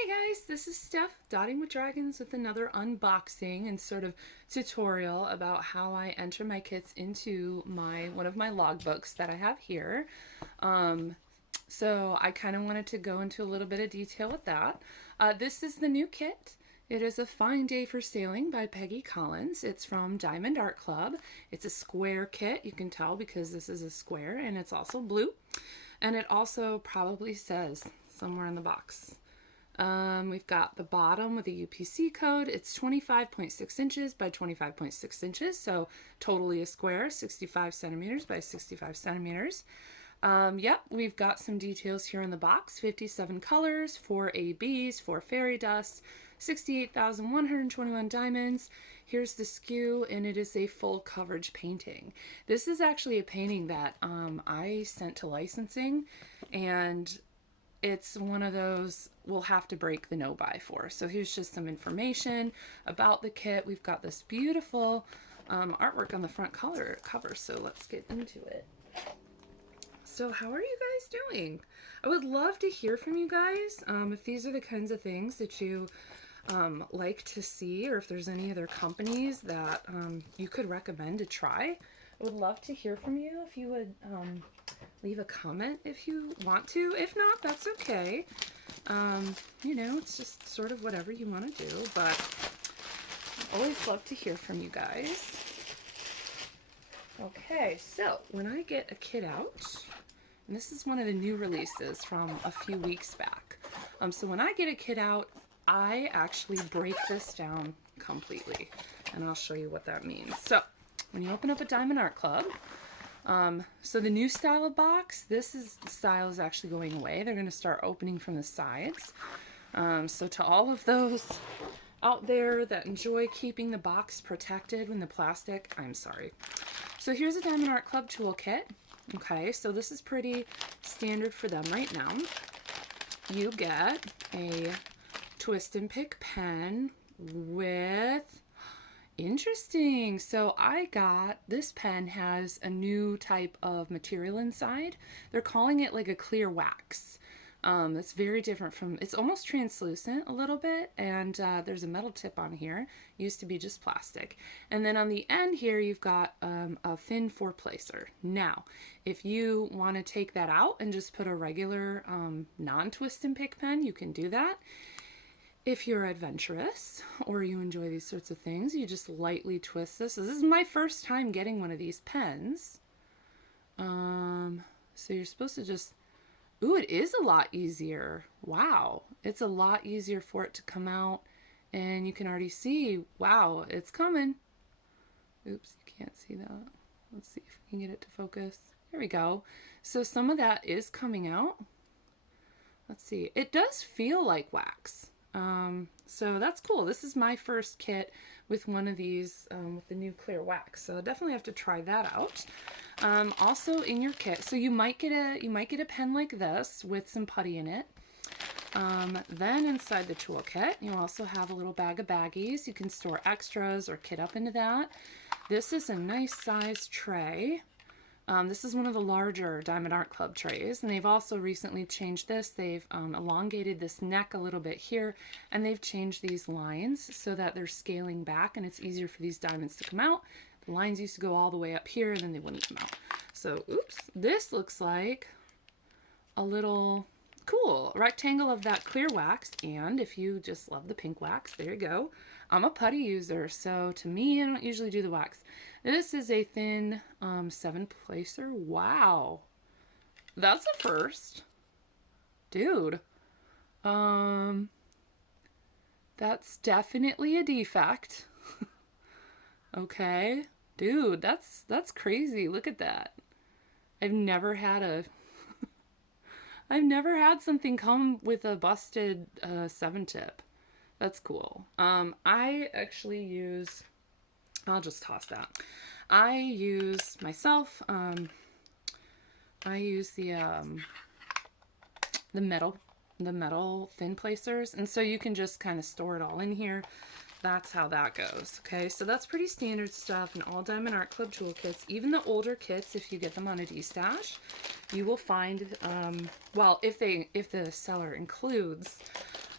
Hey guys, this is Steph, Dotting with Dragons, with another unboxing and sort of tutorial about how I enter my kits into one of my logbooks that I have here. So I kind of wanted to go into a little bit of detail with that. This is the new kit. It is A Fine Day for Sailing by Peggy Collins. It's from Diamond Art Club. It's a square kit, you can tell because this is a square, and it's also blue. And it also probably says somewhere in the box. We've got the bottom with a UPC code. It's 25.6 inches by 25.6 inches, so totally a square, 65 centimeters by 65 centimeters. Yep, we've got some details here in the box. 57 colors, 4 ABs, 4 fairy dusts, 68,121 diamonds. Here's the SKU, and it is a full coverage painting. This is actually a painting that I sent to licensing, and it's one of those we'll have to break the no-buy for. So here's just some information about the kit. We've got this beautiful artwork on the front cover, so let's get into it. So how are you guys doing? I would love to hear from you guys if these are the kinds of things that you like to see, or if there's any other companies that you could recommend to try. I would love to hear from you. If you would leave a comment if you want to. If not, that's okay. You know, it's just sort of whatever you want to do, but I always love to hear from you guys. Okay, so when I get a kit out, and this is one of the new releases from a few weeks back. So when I get a kit out, I actually break this down completely, and I'll show you what that means. So when you open up a Diamond Art Club, so the new style of box, the style is actually going away. They're going to start opening from the sides. So to all of those out there that enjoy keeping the box protected when the plastic, I'm sorry. So here's a Diamond Art Club toolkit. Okay, so this is pretty standard for them right now. You get a twist and pick pen with... Interesting. So I got, this pen has a new type of material inside. They're calling it like a clear wax. It's very different from, it's almost translucent a little bit, and there's a metal tip on here. It used to be just plastic. And then on the end here, you've got a thin four-placer. Now, if you want to take that out and just put a regular non-twist and pick pen, you can do that. If you're adventurous or you enjoy these sorts of things, you just lightly twist this. So this is my first time getting one of these pens. So you're supposed to just, ooh, it is a lot easier. Wow, it's a lot easier for it to come out, and you can already see, wow, it's coming. Oops, you can't see that. Let's see if we can get it to focus. There we go. So some of that is coming out. Let's see. It does feel like wax. So that's cool. This is my first kit with one of these with the new clear wax, so definitely have to try that out. Also in your kit, so you might get a pen like this with some putty in it. Then inside the toolkit, you also have a little bag of baggies. You can store extras or kit up into that. This is a nice size tray. This is one of the larger Diamond Art Club trays, and they've also recently changed this. They've elongated this neck a little bit here, and they've changed these lines so that they're scaling back, and it's easier for these diamonds to come out. The lines used to go all the way up here, and then they wouldn't come out. So, oops, this looks like a little cool rectangle of that clear wax, and if you just love the pink wax, there you go. I'm a putty user, so to me, I don't usually do the wax. This is a thin 7-placer. Wow, that's a first, dude. That's definitely a defect. Okay, dude, that's crazy. Look at that. I've never had I've never had something come with a busted 7-tip. That's cool. I actually use, I'll just toss that. I use myself, I use the metal thin placers, and so you can just kind of store it all in here. That's how that goes. Okay, so that's pretty standard stuff in all Diamond Art Club toolkits. Even the older kits, if you get them on a D-stash, you will find, well, if the seller includes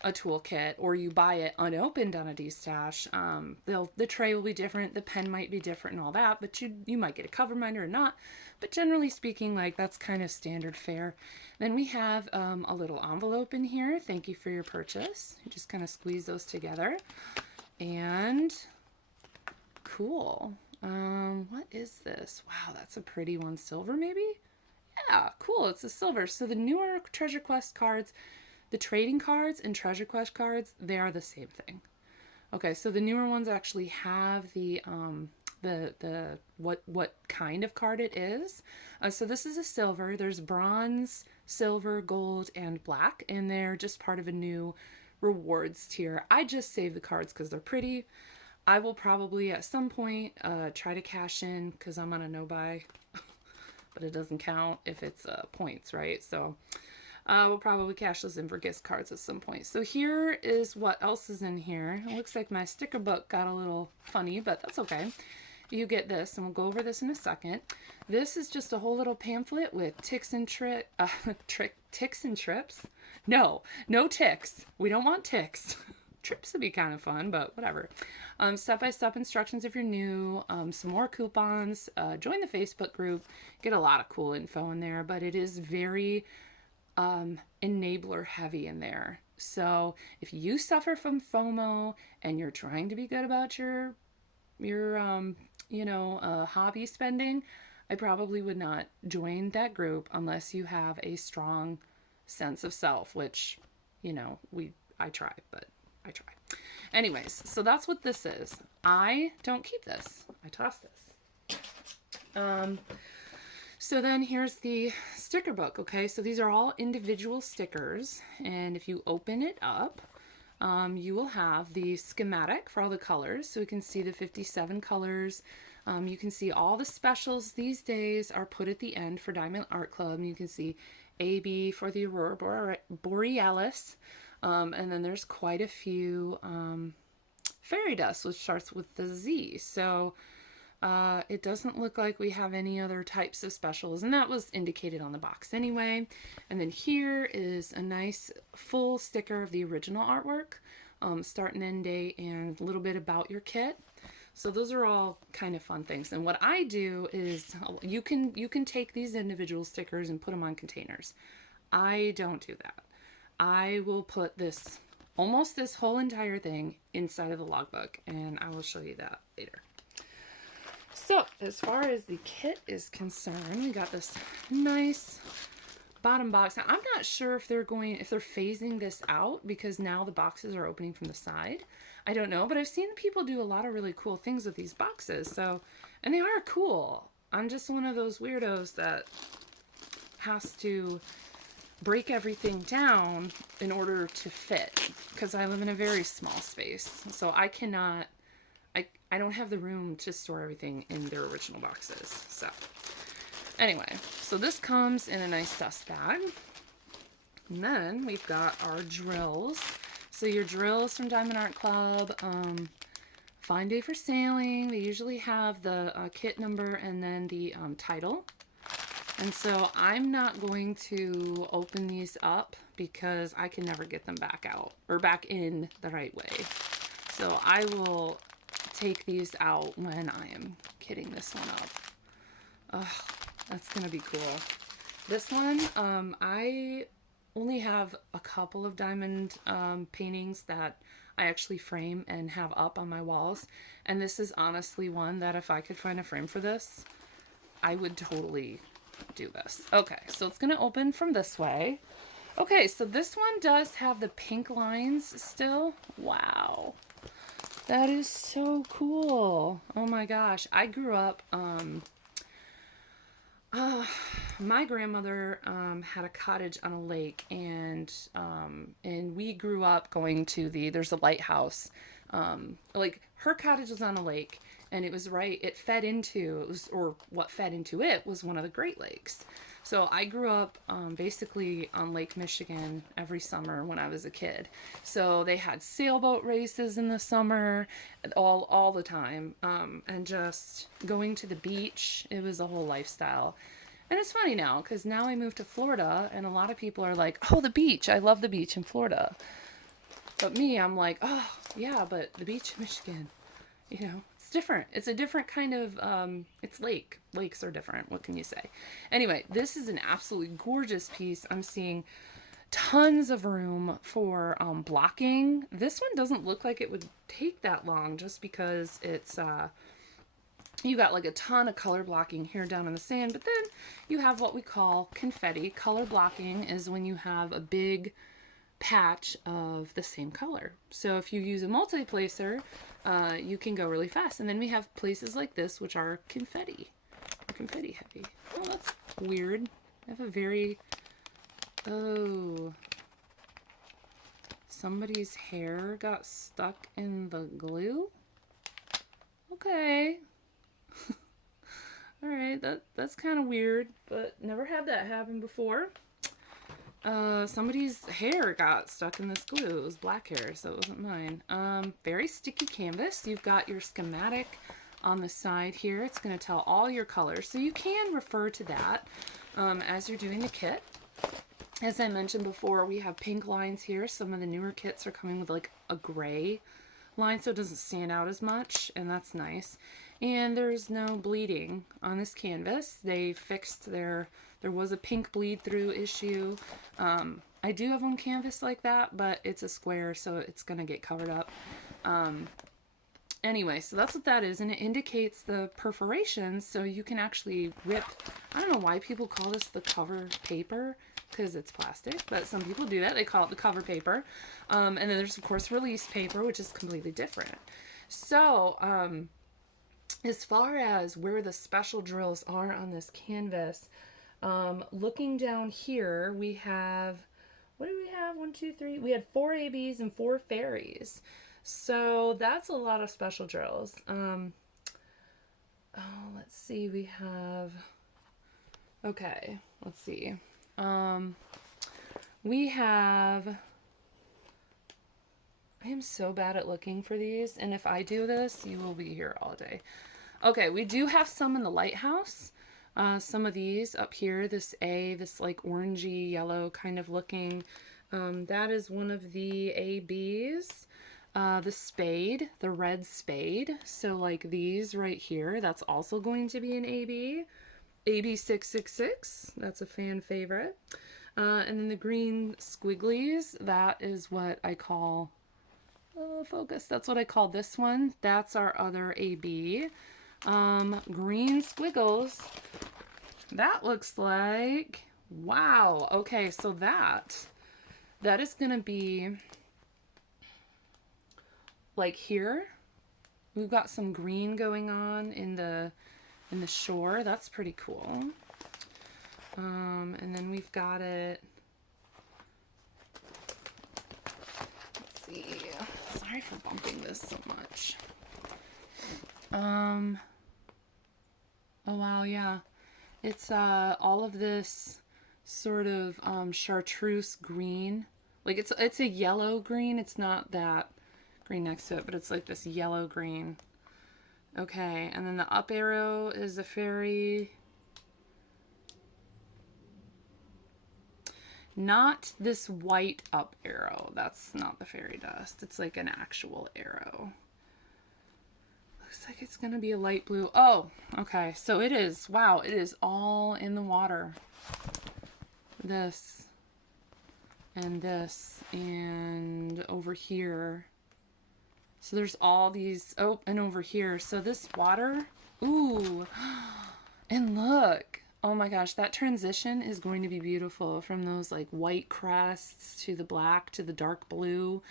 a toolkit or you buy it unopened on a D-stash, the tray will be different, the pen might be different and all that, but you might get a cover binder or not. But generally speaking, like that's kind of standard fare. Then we have a little envelope in here. Thank you for your purchase. You just kind of squeeze those together. And cool. What is this? Wow, that's a pretty one. Silver maybe? Yeah, cool. It's a silver. So the newer Treasure Quest cards, the trading cards and Treasure Quest cards, they are the same thing. Okay, so the newer ones actually have the what kind of card it is. So this is a silver. There's bronze, silver, gold, and black, and they're just part of a new rewards tier. I just save the cards because they're pretty. I will probably at some point try to cash in because I'm on a no-buy, but it doesn't count if it's points, right? So we'll probably cash those in for gift cards at some point. So here is what else is in here. It looks like my sticker book got a little funny, but that's okay. You get this, and we'll go over this in a second. This is just a whole little pamphlet with ticks and ticks and trips. No ticks. We don't want ticks. Trips would be kind of fun, but whatever. Step-by-step instructions if you're new, some more coupons, join the Facebook group, get a lot of cool info in there, but it is very enabler heavy in there. So if you suffer from FOMO and you're trying to be good about your hobby spending, I probably would not join that group unless you have a strong sense of self, which, I try. Anyways, so that's what this is. I don't keep this. I toss this. So then here's the sticker book, okay? So these are all individual stickers, and if you open it up, you will have the schematic for all the colors, so you can see the 57 colors. You can see all the specials these days are put at the end for Diamond Art Club. You can see AB for the Aurora Borealis, and then there's quite a few fairy dust, which starts with the Z. So it doesn't look like we have any other types of specials, and that was indicated on the box anyway. And then here is a nice full sticker of the original artwork, start and end date, and a little bit about your kit. So those are all kind of fun things. And what I do is you can take these individual stickers and put them on containers. I don't do that. I will put almost this whole entire thing inside of the logbook, and I will show you that later. So as far as the kit is concerned, we got this nice bottom box. Now I'm not sure if they're phasing this out because now the boxes are opening from the side. I don't know, but I've seen people do a lot of really cool things with these boxes. So, and they are cool. I'm just one of those weirdos that has to break everything down in order to fit because I live in a very small space. So I don't have the room to store everything in their original boxes. So anyway, so this comes in a nice dust bag. And then we've got our drills. So your drills from Diamond Art Club, Fine Day for Sailing. They usually have the kit number and then the title. And so I'm not going to open these up because I can never get them back out or back in the right way. So I will take these out when I am kitting this one up. That's going to be cool. This one, I only have a couple of diamond paintings that I actually frame and have up on my walls. And this is honestly one that if I could find a frame for this, I would totally do this. Okay, so it's going to open from this way. Okay, so this one does have the pink lines still. Wow. That is so cool. Oh my gosh. I grew up, my grandmother had a cottage on a lake, and we grew up going to there's a lighthouse. Like her cottage was on a lake, and what fed into it was one of the Great Lakes. So I grew up basically on Lake Michigan every summer when I was a kid. So they had sailboat races in the summer, all the time, and just going to the beach. It was a whole lifestyle. And it's funny now because now I moved to Florida, and a lot of people are like, "Oh, the beach! I love the beach in Florida." But me, I'm like, oh, yeah, but the beach in Michigan, you know, it's different. It's a different kind of, it's lake. Lakes are different. What can you say? Anyway, this is an absolutely gorgeous piece. I'm seeing tons of room for blocking. This one doesn't look like it would take that long just because it's, you got like a ton of color blocking here down in the sand, but then you have what we call confetti. Color blocking is when you have a big patch of the same color. So if you use a multi-placer, you can go really fast. And then we have places like this, which are confetti heavy. Oh, that's weird. I have a very, oh, somebody's hair got stuck in the glue. Okay. All right, that's kind of weird, but never had that happen before. Somebody's hair got stuck in this glue. It was black hair, so it wasn't mine. Very sticky canvas. You've got your schematic on the side here. It's going to tell all your colors, so you can refer to that as you're doing the kit. As I mentioned before, we have pink lines here. Some of the newer kits are coming with like a gray line, so it doesn't stand out as much, and that's nice. And there's no bleeding on this canvas. They fixed there was a pink bleed through issue. I do have one canvas like that, but it's a square, so it's gonna get covered up. Anyway, so that's what that is, and it indicates the perforations, so you can actually rip. I don't know why people call this the cover paper, because it's plastic, but some people do that. They call it the cover paper. And then there's, of course, release paper, which is completely different. So, as far as where the special drills are on this canvas, looking down here, we have, what do we have? 1, 2, 3. We had 4 ABs and 4 fairies. So that's a lot of special drills. Oh, let's see. We have, okay, let's see. We have, I am so bad at looking for these, and if I do this, you will be here all day. Okay, we do have some in the lighthouse. Some of these up here, this like orangey yellow kind of looking, that is one of the ABs. The spade, the red spade. So like these right here, that's also going to be an AB. AB 666, that's a fan favorite. And then the green squigglies, that is what I call, focus, that's what I call this one. That's our other AB. Green squiggles, that looks like, wow, okay, so that is gonna be like here. We've got some green going on in the shore. That's pretty cool. And then we've got it, let's see, sorry for bumping this so much. Oh wow, yeah, it's all of this sort of chartreuse green, like it's a yellow green. It's not that green next to it, but it's like this yellow green. Okay, and then the up arrow is a fairy. Not this white up arrow. That's not the fairy dust. It's like an actual arrow. Looks like it's gonna be a light blue. Oh, okay. So it is. Wow, it is all in the water. This and this and over here. So there's all these. Oh, and over here. So this water. Ooh. And look. Oh my gosh, that transition is going to be beautiful from those like white crests to the black to the dark blue.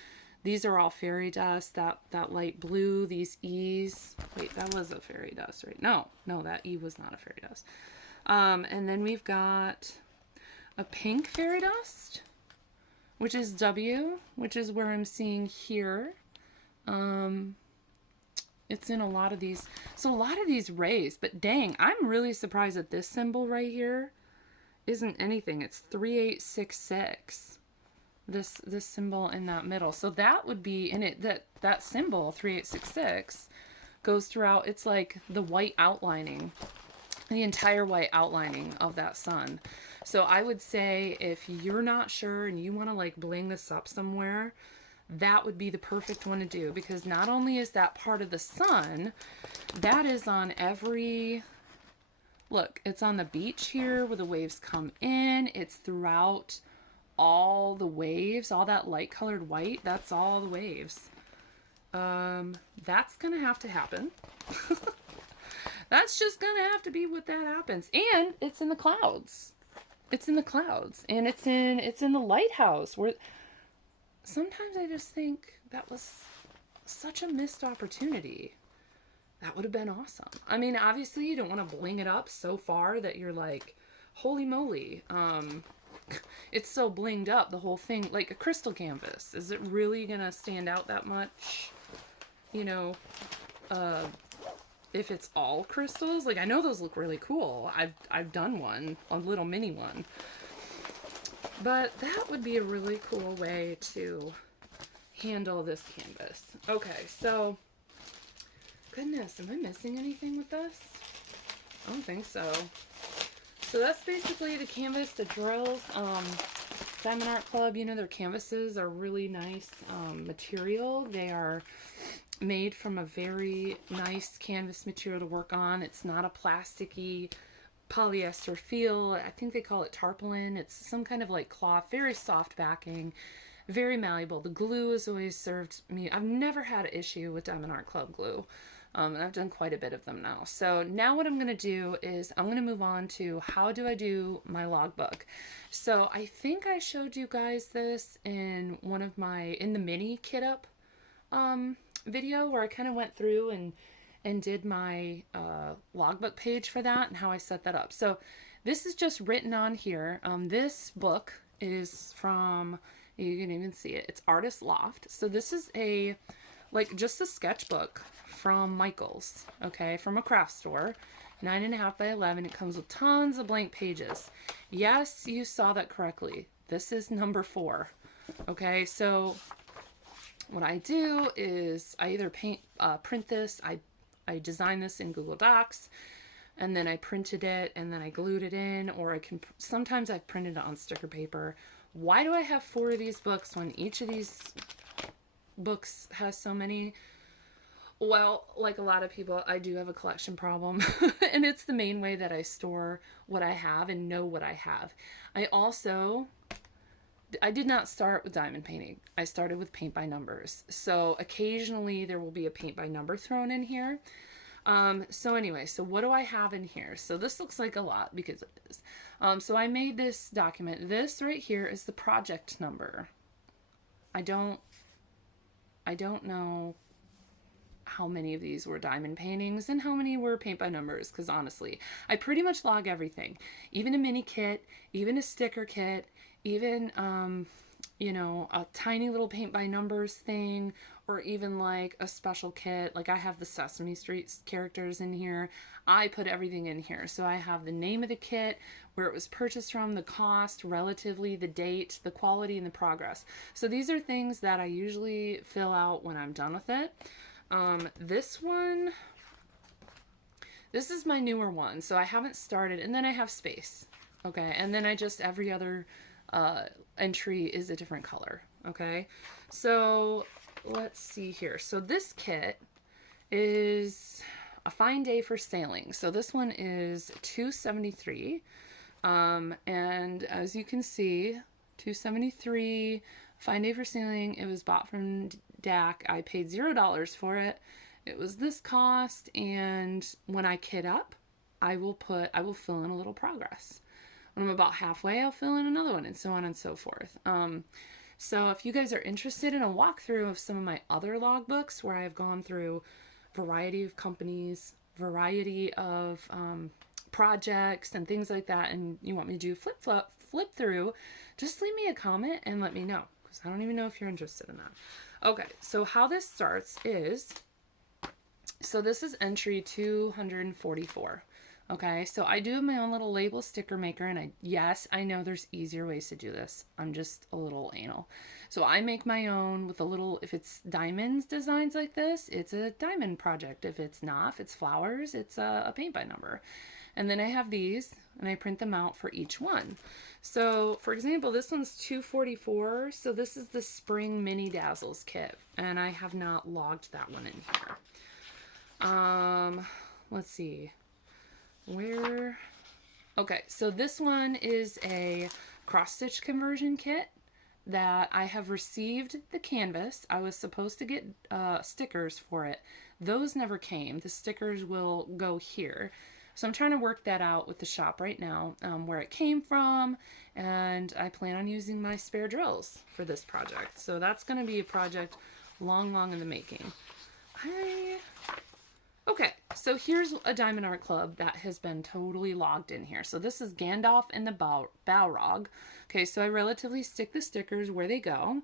These are all fairy dust, that light blue, these E's. Wait, that was a fairy dust, right? No, that E was not a fairy dust. And then we've got a pink fairy dust, which is W, which is where I'm seeing here. It's in a lot of these. So a lot of these rays, but dang, I'm really surprised that this symbol right here isn't anything. It's 3866. This symbol in that middle. So that would be in it, that symbol 3866 goes throughout. It's like the white outlining, the entire white outlining of that sun. So I would say if you're not sure and you want to like bling this up somewhere, that would be the perfect one to do, because not only is that part of the sun, that is on every, look, it's on the beach here where the waves come in. It's throughout all the waves, all that light colored white, that's all the waves. That's gonna have to happen. That's just gonna have to be what that happens. And it's in the clouds. It's in the clouds, and it's in the lighthouse, where sometimes I just think that was such a missed opportunity. That would have been awesome. I mean, obviously you don't want to bling it up so far that you're like, holy moly. It's so blinged up, the whole thing, like a crystal canvas. Is it really gonna stand out that much? You know, if it's all crystals. Like, I know those look really cool. I've done one, a little mini one. But that would be a really cool way to handle this canvas. Okay, so, goodness, am I missing anything with this? I don't think so. So that's basically the canvas, the drills. Diamond Art Club, you know, their canvases are really nice material. They are made from a very nice canvas material to work on. It's not a plasticky polyester feel. I think they call it tarpaulin. It's some kind of like cloth, very soft backing, very malleable. The glue has always served me. I've never had an issue with Diamond Art Club glue. And I've done quite a bit of them now. So now what I'm going to do is I'm going to move on to how do I do my logbook. So I think I showed you guys this in one of my, in the mini kit up video, where I kind of went through and did my logbook page for that and how I set that up. So this is just written on here. This book is from, you can even see it, it's Artist Loft. So this is a, like, just a sketchbook from Michael's, okay, from a craft store, 9.5 by 11. It comes with tons of blank pages. Yes, you saw that correctly. This is number 4. Okay, so what I do is I either print this, I design this in Google Docs, and then I printed it and then I glued it in, or I can, sometimes I've printed it on sticker paper. Why do I have 4 of these books when each of these books has so many? Well, like a lot of people, I do have a collection problem, and it's the main way that I store what I have and know what I have. I did not start with diamond painting. I started with paint by numbers. So occasionally there will be a paint by number thrown in here. So anyway, so what do I have in here? So this looks like a lot because it is. So I made this document. This right here is the project number. I don't know how many of these were diamond paintings and how many were paint by numbers, because honestly, I pretty much log everything, even a mini kit, even a sticker kit, even you know, a tiny little paint by numbers thing, or even like a special kit. Like I have the Sesame Street characters in here. I put everything in here. So I have the name of the kit, where it was purchased from, the cost, relatively, the date, the quality, and the progress. So these are things that I usually fill out when I'm done with it. This one, this is my newer one, so I haven't started, and then I have space, okay, and then I just, every other entry is a different color, okay. So let's see here. So this kit is a fine day for sailing. So this one is $273, and as you can see, $273, fine day for sailing. It was bought from DAC. I paid $0 for it. It was this cost, and when I kit up, I will fill in a little progress. When I'm about halfway, I'll fill in another one, and so on and so forth. So if you guys are interested in a walkthrough of some of my other logbooks, where I've gone through a variety of companies, variety of projects and things like that, and you want me to do flip through, just leave me a comment and let me know, because I don't even know if you're interested in that. Okay, so how this starts is, so this is entry 244. Okay, so I do have my own little label sticker maker, and yes, I know there's easier ways to do this. I'm just a little anal. So I make my own with a little, if it's diamonds designs like this, it's a diamond project. If it's not, if it's flowers, it's a paint by number. And then I have these, and I print them out for each one. So, for example, this one's $2.44. So this is the Spring Mini Dazzles kit, and I have not logged that one in here. Let's see. Where? Okay, so this one is a cross-stitch conversion kit that I have received the canvas. I was supposed to get stickers for it. Those never came. The stickers will go here. So I'm trying to work that out with the shop right now, where it came from, and I plan on using my spare drills for this project. So that's going to be a project long, long in the making. Okay, so here's a Diamond Art Club that has been totally logged in here. So this is Gandalf and the Balrog. Okay, so I relatively stick the stickers where they go.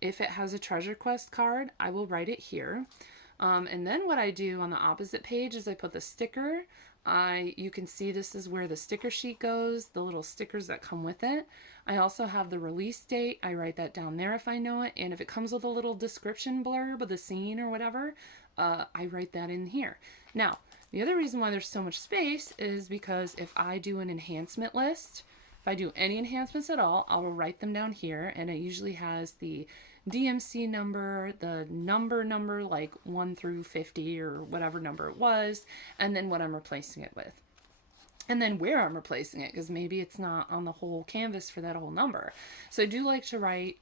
If it has a treasure quest card, I will write it here. And then what I do on the opposite page is I put the sticker. You can see this is where the sticker sheet goes, the little stickers that come with it. I also have the release date. I write that down there if I know it. And if it comes with a little description blurb of the scene or whatever, I write that in here. Now, the other reason why there's so much space is because if I do an enhancement list, if I do any enhancements at all, I will write them down here, and it usually has the DMC number, the number like 1 through 50 or whatever number it was, and then what I'm replacing it with. And then where I'm replacing it, because maybe it's not on the whole canvas for that whole number. So I do like to write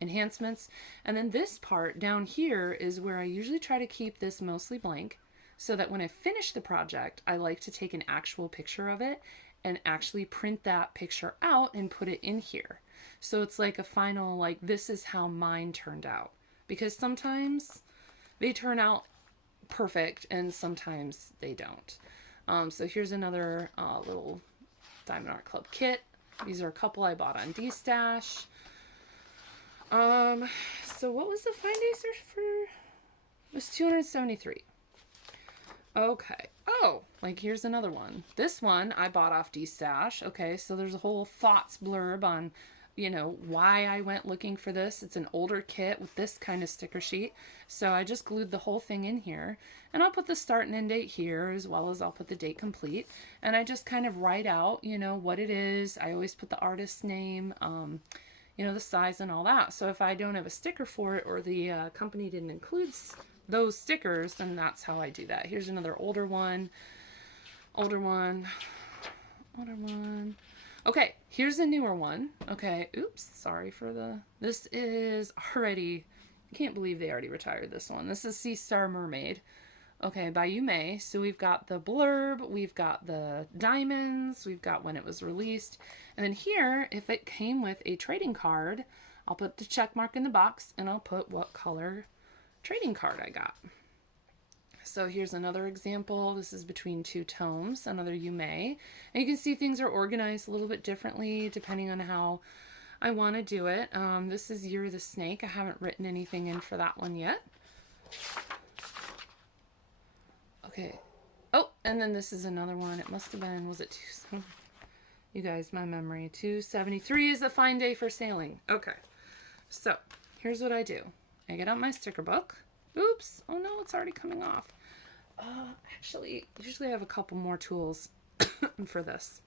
enhancements. And then this part down here is where I usually try to keep this mostly blank, so that when I finish the project, I like to take an actual picture of it and actually print that picture out and put it in here. So it's like a final, like, this is how mine turned out. Because sometimes they turn out perfect and sometimes they don't. So here's another little Diamond Art Club kit. These are a couple I bought on D-Stash. So what was the find day search for? It was 273. Okay. Oh, like here's another one. This one I bought off D-Stash. Okay, so there's a whole thoughts blurb on, you know, why I went looking for this. It's an older kit with this kind of sticker sheet. So I just glued the whole thing in here. And I'll put the start and end date here, as well as I'll put the date complete. And I just kind of write out, you know, what it is. I always put the artist's name, you know, the size and all that. So if I don't have a sticker for it, or the company didn't include those stickers, then that's how I do that. Here's another older one. Okay, here's a newer one. Okay, oops, sorry for the, this is already, I can't believe they already retired this one. This is Sea Star Mermaid. Okay, by You May. So we've got the blurb, we've got the diamonds, we've got when it was released. And then here, if it came with a trading card, I'll put the check mark in the box and I'll put what color trading card I got. So here's another example. This is between two tomes, another You May. And you can see things are organized a little bit differently depending on how I want to do it. This is Year of the Snake. I haven't written anything in for that one yet. Okay. Oh, and then this is another one. It must have been, was it you guys, my memory. 273 is a fine day for sailing. Okay. So here's what I do. I get out my sticker book. Oops. Oh no, it's already coming off. Actually, usually I have a couple more tools for this.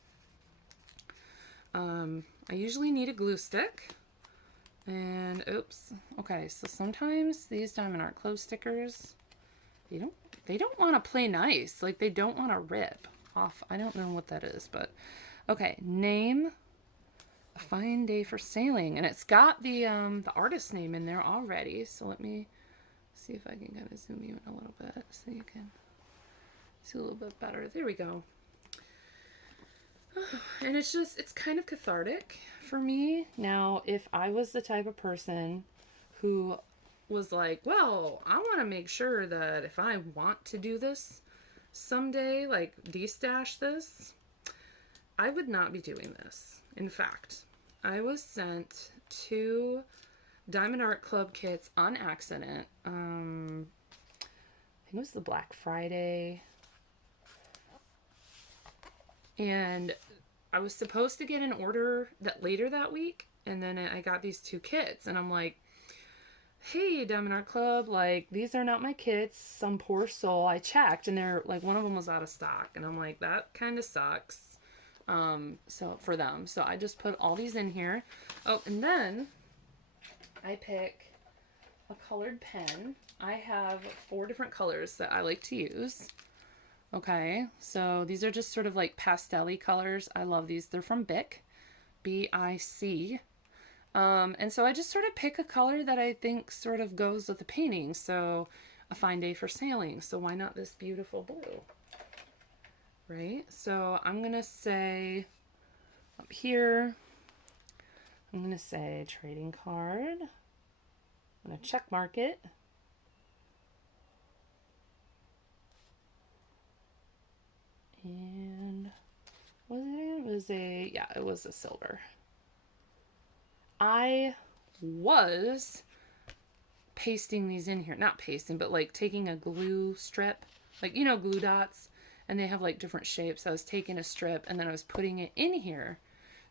I usually need a glue stick. And oops. Okay, so sometimes these Diamond Art Club stickers, they don't want to play nice. Like, they don't want to rip off. I don't know what that is, but okay. Name a fine day for sailing, and it's got the artist name in there already. So let me see if I can kind of zoom you in a little bit so you can see a little bit better. There we go. And it's kind of cathartic for me. Now, if I was the type of person who was like, well, I want to make sure that if I want to do this someday, like de-stash this, I would not be doing this. In fact, I was sent 2 Diamond Art Club kits on accident. I think it was the Black Friday. And I was supposed to get an order that later that week, and then I got these 2 kits, and I'm like, hey, Diamond Art Club, like, these are not my kits. Some poor soul. I checked, and they're, like, one of them was out of stock. And I'm like, that kind of sucks. So, for them. So I just put all these in here. Oh, and then I pick a colored pen. I have 4 different colors that I like to use. Okay, so these are just sort of like pastel-y colors. I love these. They're from Bic, B-I-C. And so I just sort of pick a color that I think sort of goes with the painting. So a fine day for sailing. So why not this beautiful blue? Right? So I'm going to say up here, I'm going to say trading card. I'm going to check mark it. And it was a silver. I was pasting these in here. Not pasting, but like taking a glue strip. Like, you know, glue dots. And they have like different shapes. I was taking a strip and then I was putting it in here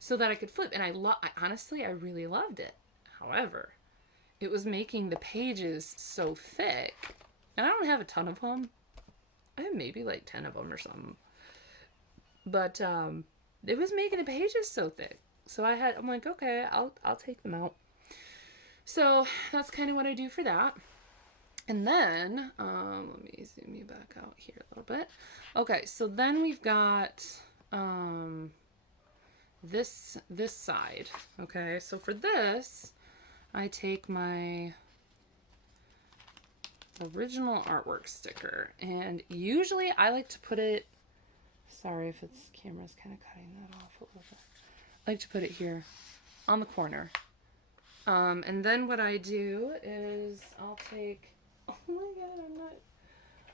so that I could flip. And I honestly, I really loved it. However, it was making the pages so thick. And I don't have a ton of them. I have maybe like 10 of them or something. But it was making the pages so thick. So I'm like, okay, I'll take them out. So that's kind of what I do for that. And then, let me zoom you back out here a little bit. Okay, so then we've got this side. Okay, so for this, I take my original artwork sticker, and usually I like to put it, sorry if it's camera's kind of cutting that off a little bit. I like to put it here on the corner. And then what I do is I'll take, oh my god,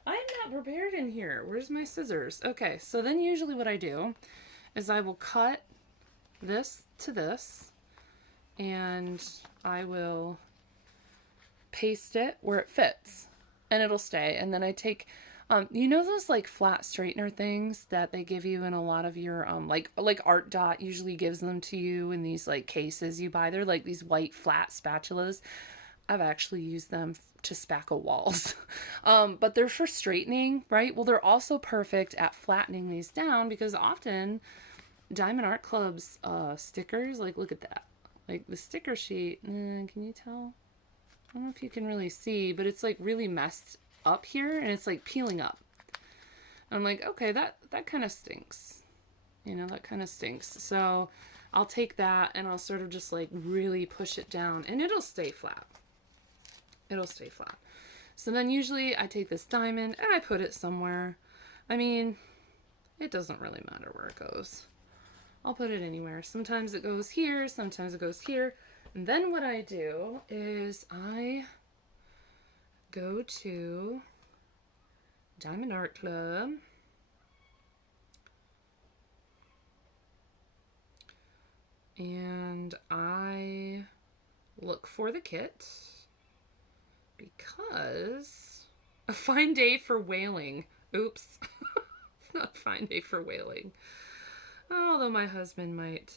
I'm not prepared in here. Where's my scissors? Okay, so then usually what I do is I will cut this to this and I will paste it where it fits and it'll stay. And then I take, you know those like flat straightener things that they give you in a lot of your, like Art Dot usually gives them to you in these like cases you buy. They're like these white flat spatulas. I've actually used them to spackle walls. But they're for straightening, right? Well, they're also perfect at flattening these down because often Diamond Art Club's stickers, like look at that. Like the sticker sheet, can you tell? I don't know if you can really see, but it's like really messed up here and it's like peeling up. And I'm like, okay, that kind of stinks. You know, that kind of stinks. So I'll take that and I'll sort of just like really push it down and it'll stay flat. It'll stay flat. So then usually I take this diamond and I put it somewhere. I mean, it doesn't really matter where it goes. I'll put it anywhere. Sometimes it goes here, sometimes it goes here. And then what I do is I go to Diamond Art Club and I look for the kit because a fine day for whaling. Oops. It's not a fine day for whaling. Although my husband might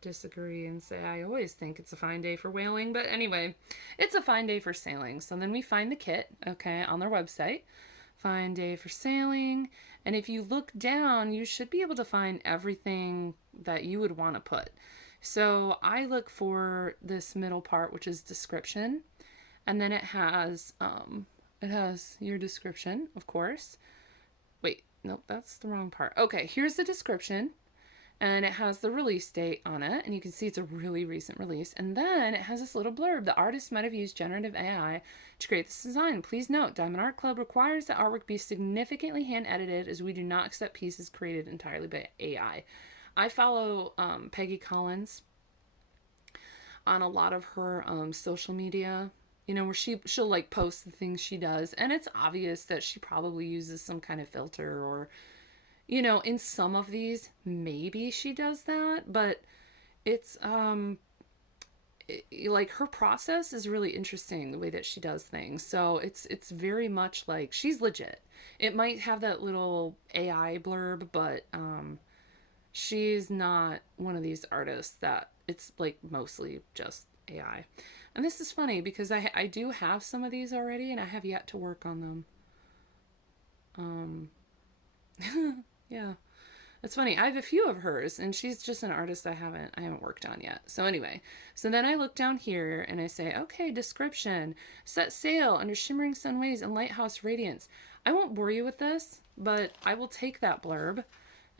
disagree and say I always think it's a fine day for whaling, but anyway, it's a fine day for sailing. So then we find the kit, okay, on their website. Fine day for sailing. And if you look down, you should be able to find everything that you would want to put. So I look for this middle part, which is description. And then it has your description, of course. Wait, nope, that's the wrong part. Okay, here's the description. And it has the release date on it. And you can see it's a really recent release. And then it has this little blurb. The artist might have used generative AI to create this design. Please note, Diamond Art Club requires that artwork be significantly hand-edited as we do not accept pieces created entirely by AI. I follow Peggy Collins on a lot of her social media, you know, where she'll like post the things she does. And it's obvious that she probably uses some kind of filter or, you know, in some of these, maybe she does that, but it's, like her process is really interesting, the way that she does things. So it's very much like she's legit. It might have that little AI blurb, but, she's not one of these artists that it's like mostly just AI. And this is funny because I do have some of these already and I have yet to work on them. Yeah. It's funny. I have a few of hers, and she's just an artist I haven't worked on yet. So anyway, so then I look down here and I say, okay, description, set sail under shimmering sun waves and lighthouse radiance. I won't bore you with this, but I will take that blurb,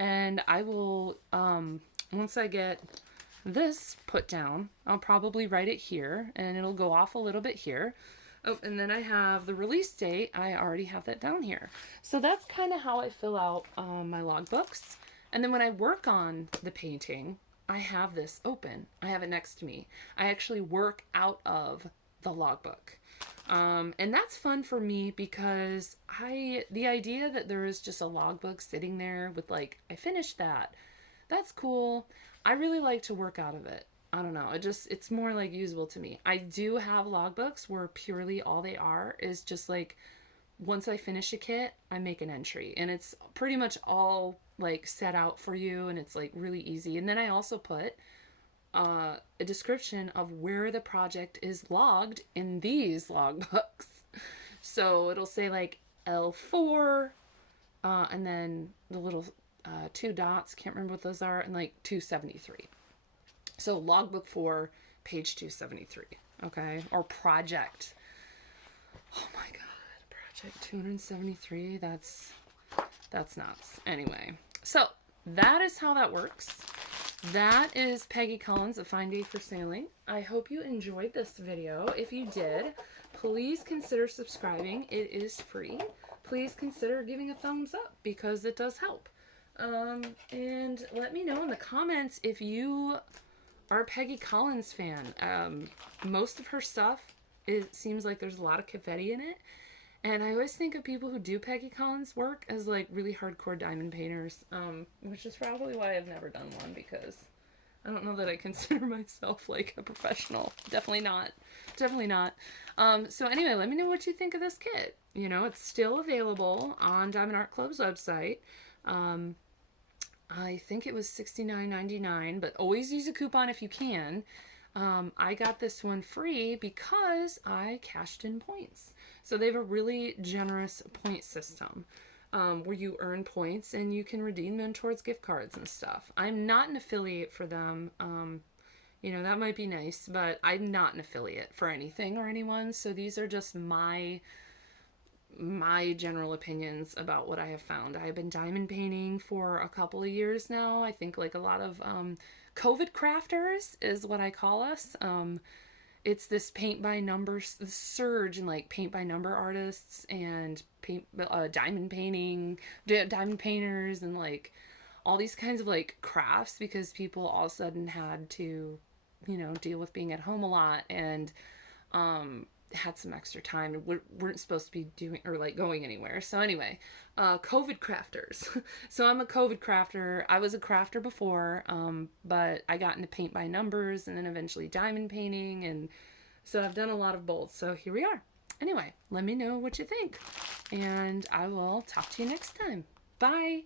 and I will once I get this put down, I'll probably write it here, and it'll go off a little bit here. Oh, and then I have the release date. I already have that down here. So that's kind of how I fill out my logbooks. And then when I work on the painting, I have this open. I have it next to me. I actually work out of the logbook. And that's fun for me because the idea that there is just a logbook sitting there with like, I finished that. That's cool. I really like to work out of it. I don't know. It's more like usable to me. I do have logbooks where purely all they are is just like, once I finish a kit, I make an entry, and it's pretty much all like set out for you, and it's like really easy. And then I also put a description of where the project is logged in these logbooks. So it'll say like L4, and then the little 2 dots, can't remember what those are, and like 273. So logbook 4, page 273, okay? Or project. Oh my God, project 273, that's nuts. Anyway, so that is how that works. That is Peggy Collins, A Fine Day for Sailing. I hope you enjoyed this video. If you did, please consider subscribing. It is free. Please consider giving a thumbs up because it does help. And let me know in the comments if you are a Peggy Collins fan. Most of her stuff, it seems like there's a lot of confetti in it. And I always think of people who do Peggy Collins work as like really hardcore diamond painters, which is probably why I've never done one, because I don't know that I consider myself like a professional. Definitely not. Definitely not. So anyway, let me know what you think of this kit. You know, it's still available on Diamond Art Club's website. I think it was $69.99, but always use a coupon if you can. I got this one free because I cashed in points. So they have a really generous point system where you earn points and you can redeem them towards gift cards and stuff. I'm not an affiliate for them. You know, that might be nice, but I'm not an affiliate for anything or anyone. So these are just my general opinions about what I have found. I have been diamond painting for a couple of years now. I think like a lot of COVID crafters is what I call us. It's this paint by numbers, the surge in like paint by number artists and diamond painting, diamond painters, and like all these kinds of like crafts, because people all of a sudden had to, you know, deal with being at home a lot and had some extra time and weren't supposed to be doing or like going anywhere. So anyway, COVID crafters. So I'm a COVID crafter. I was a crafter before, but I got into paint by numbers and then eventually diamond painting, and so I've done a lot of both. So here we are. Anyway, let me know what you think, and I will talk to you next time. Bye.